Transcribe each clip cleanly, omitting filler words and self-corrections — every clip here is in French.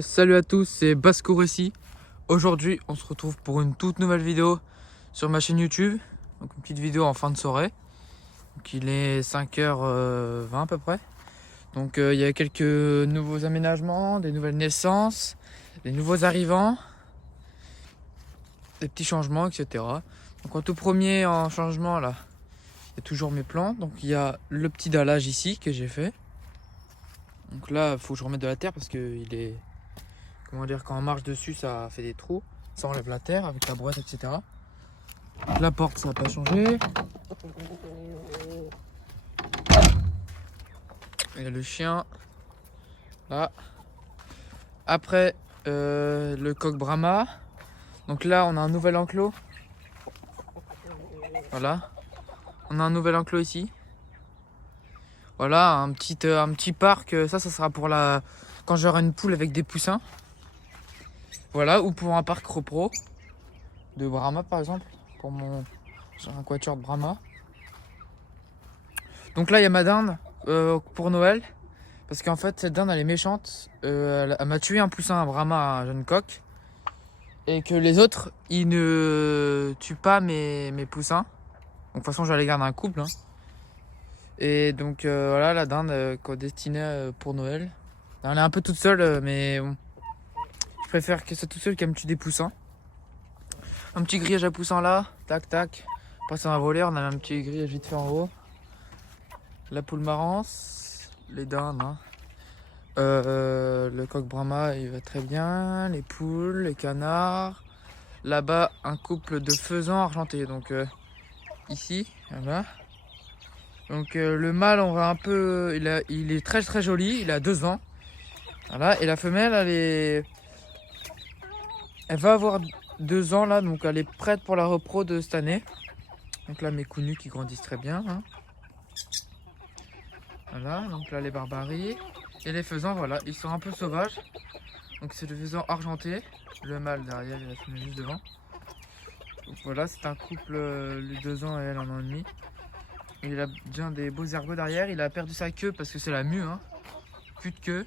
Salut à tous, c'est Bascour ici. Aujourd'hui, on se retrouve pour une toute nouvelle vidéo sur ma chaîne YouTube. Donc une petite vidéo en fin de soirée. Donc il est 5h20 à peu près. Donc il y a quelques nouveaux aménagements, des nouvelles naissances, des nouveaux arrivants, des petits changements, etc. Donc en tout premier en changement là, il y a toujours mes plants. Donc il y a le petit dallage ici que j'ai fait. Donc là, il faut que je remette de la terre parce qu'il est... Comment dire, quand on marche dessus, ça fait des trous. Ça enlève la terre avec la brouette, etc. La porte, ça n'a pas changé. Il y a le chien. Là. Après, le coq Brahma. Donc là, on a un nouvel enclos. Voilà. On a un nouvel enclos ici. Voilà, un petit parc. Ça sera pour la... quand j'aurai une poule avec des poussins. Voilà, ou pour un parc repro de Brahma par exemple. Pour mon... J'ai un quatuor de Brahma. Donc là, il y a ma dinde pour Noël. Parce qu'en fait, cette dinde, elle est méchante. Elle m'a tué un poussin, un Brahma, un jeune coq. Et que les autres, ils ne tuent pas mes poussins. Donc de toute façon, je vais les garder un couple. Hein. Et donc voilà, la dinde destinée pour Noël. Elle est un peu toute seule, mais bon. Je préfère que ça toute seule qu'elle me tue des poussins. Un petit grillage à poussins là. Tac, tac. Passer un volet, on a un petit grillage vite fait en haut. La poule marrance. Les dindes, hein. Le coq Brahma il va très bien, les poules, les canards. Là-bas un couple de faisans argentés, donc ici, voilà. Donc le mâle on va un peu, il est très très joli, il a 2 ans. Voilà, et la femelle elle va avoir 2 ans là, donc elle est prête pour la repro de cette année. Donc là mes counus qui grandissent très bien. Hein. Voilà, donc là les barbaries. Et les faisans, voilà, ils sont un peu sauvages. Donc c'est le faisan argenté, le mâle derrière et la femelle juste devant. Donc voilà, c'est un couple, les 2 ans et elle 1 an et demi. Et il a bien des beaux ergots derrière, il a perdu sa queue parce que c'est la mue, hein. Plus de queue.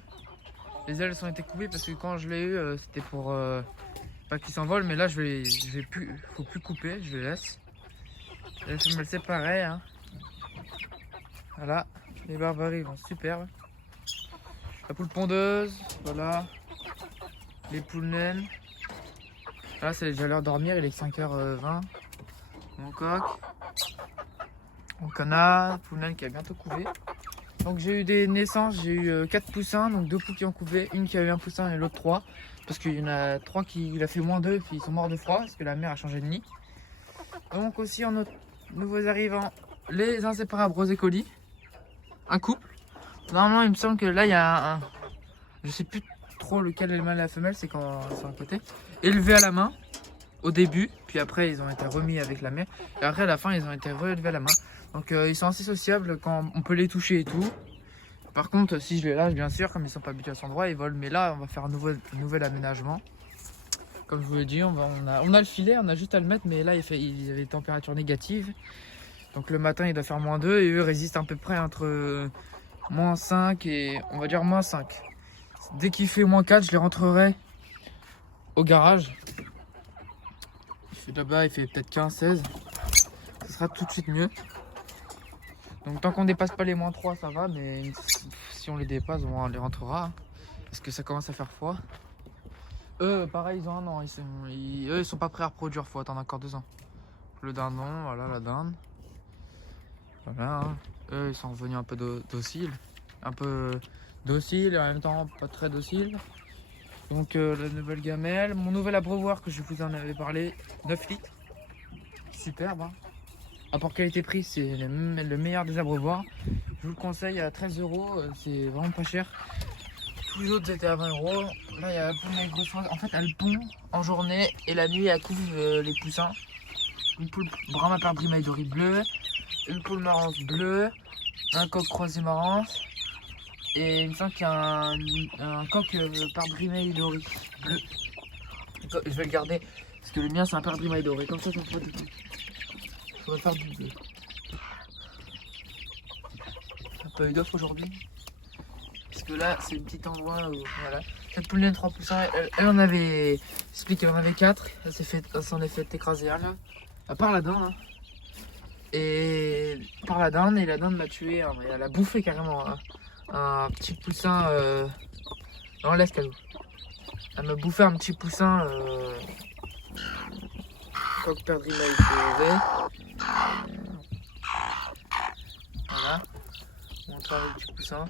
Les ailes ont été coupées parce que quand je l'ai eu, c'était pour pas qu'il s'envole, mais là je vais plus, faut plus couper, je les laisse. Et la femelle c'est pareil, hein. Voilà, les barbaries vont superbes. La poule pondeuse, voilà. Les poules naines. Là, c'est déjà l'heure de dormir, il est 5h20. Mon coq. Mon canard, poule naine qui a bientôt couvé. Donc j'ai eu des naissances, j'ai eu 4 poussins, donc 2 poules qui ont couvé, une qui a eu un poussin et l'autre 3. Parce qu'il y en a 3 qui il a fait moins 2 et puis ils sont morts de froid parce que la mère a changé de nid. Donc aussi en autre nouveaux arrivants, les inséparables rosés colis. Un couple. Normalement il me semble que là il y a un... Je sais plus trop lequel est le mâle et la femelle, c'est quand ils sont à côté. Élevé à la main au début, puis après ils ont été remis avec la mère. Et après à la fin ils ont été relevés à la main. Donc ils sont assez sociables quand on peut les toucher et tout. Par contre si je les lâche bien sûr, comme ils sont pas habitués à cet endroit, ils volent. Mais là on va faire un nouvel aménagement. Comme je vous l'ai dit, on a le filet, on a juste à le mettre, mais là il y avait des températures négatives. Donc le matin il doit faire -2 et eux résistent à peu près entre -5 et on va dire -5. Dès qu'il fait -4, je les rentrerai au garage. Là-bas, il fait peut-être 15-16. Ce sera tout de suite mieux. Donc tant qu'on dépasse pas les -3, ça va. Mais si on les dépasse, on les rentrera. Parce que ça commence à faire froid. Eux, pareil, ils ont 1 an. Eux, ils sont pas prêts à reproduire. Faut attendre encore 2 ans. Le dindon, voilà la dinde. Voilà. Hein. Eux, ils sont revenus un peu dociles. Un peu dociles et en même temps pas très dociles. Donc la nouvelle gamelle, mon nouvel abreuvoir que je vous en avais parlé, 9 litres. Superbe. Hein. Rapport qualité-prix, c'est le meilleur des abreuvoirs. Je vous le conseille à 13 €, c'est vraiment pas cher. Tous les autres étaient à 20 €. Là il y a la poule grosse. En fait elle pond en journée et la nuit elle couve les poussins. Une poule Brahma perdrix maïdori bleu, une poule marance bleue, un coq croisé marance. Et il me semble qu'il y a un coq perdrix maïdori bleu. Je vais le garder parce que le mien c'est un perdrix maïdori. Comme ça fera du bleu. On va faire du bleu. Un peu eu d'offre aujourd'hui. Parce que là c'est un petit endroit où voilà. Cette pouline 3 poussins, elle en avait expliqué qu'elle en avait 4. Elle s'en est fait écraser un là. À part la dinde. Hein. Et par la dinde, et la dinde m'a tué. Hein. Elle a bouffé carrément un petit poussin. Non, laisse cadeau. Elle m'a bouffé un petit poussin. Coq perdrix maïs. Voilà. On montre avec le petit poussin.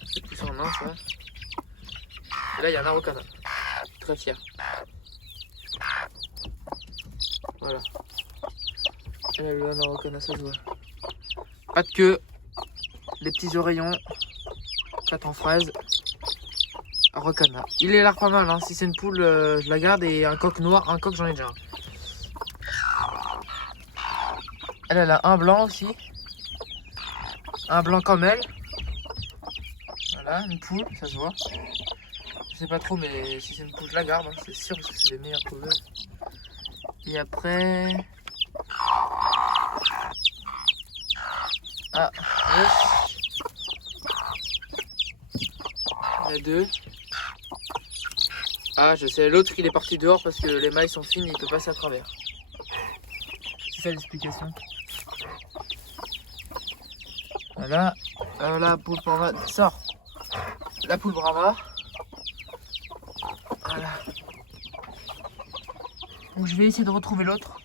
Petit poussin mince, ouais. Et là, il y a un araucana. Très fier. Voilà. Et là, le araucana, ça se voit. Pas de queue. Les petits oreillons. 4 en fraise. Araucana. Il est l'air pas mal, hein. Si c'est une poule, je la garde. Et un coq noir, un coq, j'en ai déjà un. Elle a un blanc aussi. Un blanc comme elle. Voilà, une poule, ça se voit. Je sais pas trop, mais si c'est une poule, je la garde, hein, c'est sûr, parce que c'est les meilleures pouleuses. Et après... Ah, yes. Il y a 2. Ah, je sais, l'autre il est parti dehors parce que les mailles sont fines, il peut passer à travers. C'est ça l'explication. Voilà, la poule brava, sort. La poule brava. Voilà. Donc je vais essayer de retrouver l'autre.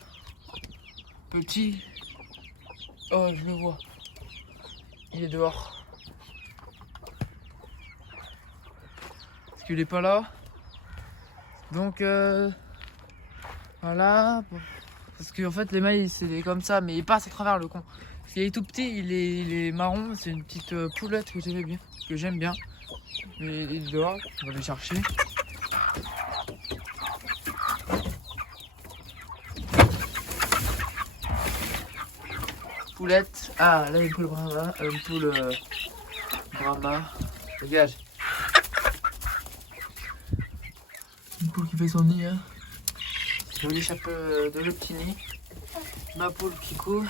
Petit. Oh, je le vois. Il est dehors. Parce qu'il est pas là. Donc voilà. Parce qu'en fait les mailles c'est comme ça, mais il passe à travers le con. Parce qu'il est tout petit, il est marron, c'est une petite poulette que j'aime bien. Mais il est dehors, on va le chercher. Poulette. Ah, là, une poule Brahma. Une poule Brahma. Dégage. Une poule qui fait son nid. Hein. Joli chapeau de le petit nid. Ma poule qui court.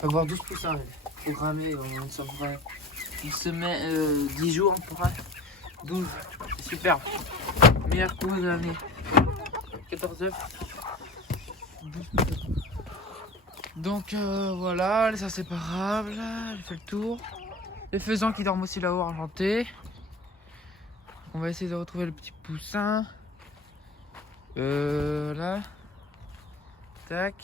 On va avoir 12 poussins. Programmé, on se met 10 jours pour 12. Super. Meilleure poule de l'année. 14 œufs. 12 poussins. Donc voilà, les inséparables, j'ai fait le tour. Les faisans qui dorment aussi là-haut argentés. On va essayer de retrouver le petit poussin. Là. Tac.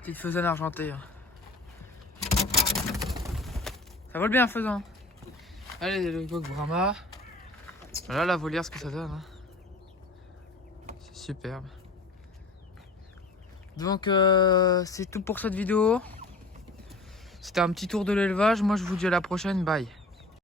Petite faisane argentée. Hein. Ça vole bien un faisan. Allez, le coq Brahma. Voilà la volière, ce que ça donne. Hein. C'est superbe. Donc c'est tout pour cette vidéo. C'était un petit tour de l'élevage. Moi je vous dis à la prochaine. Bye.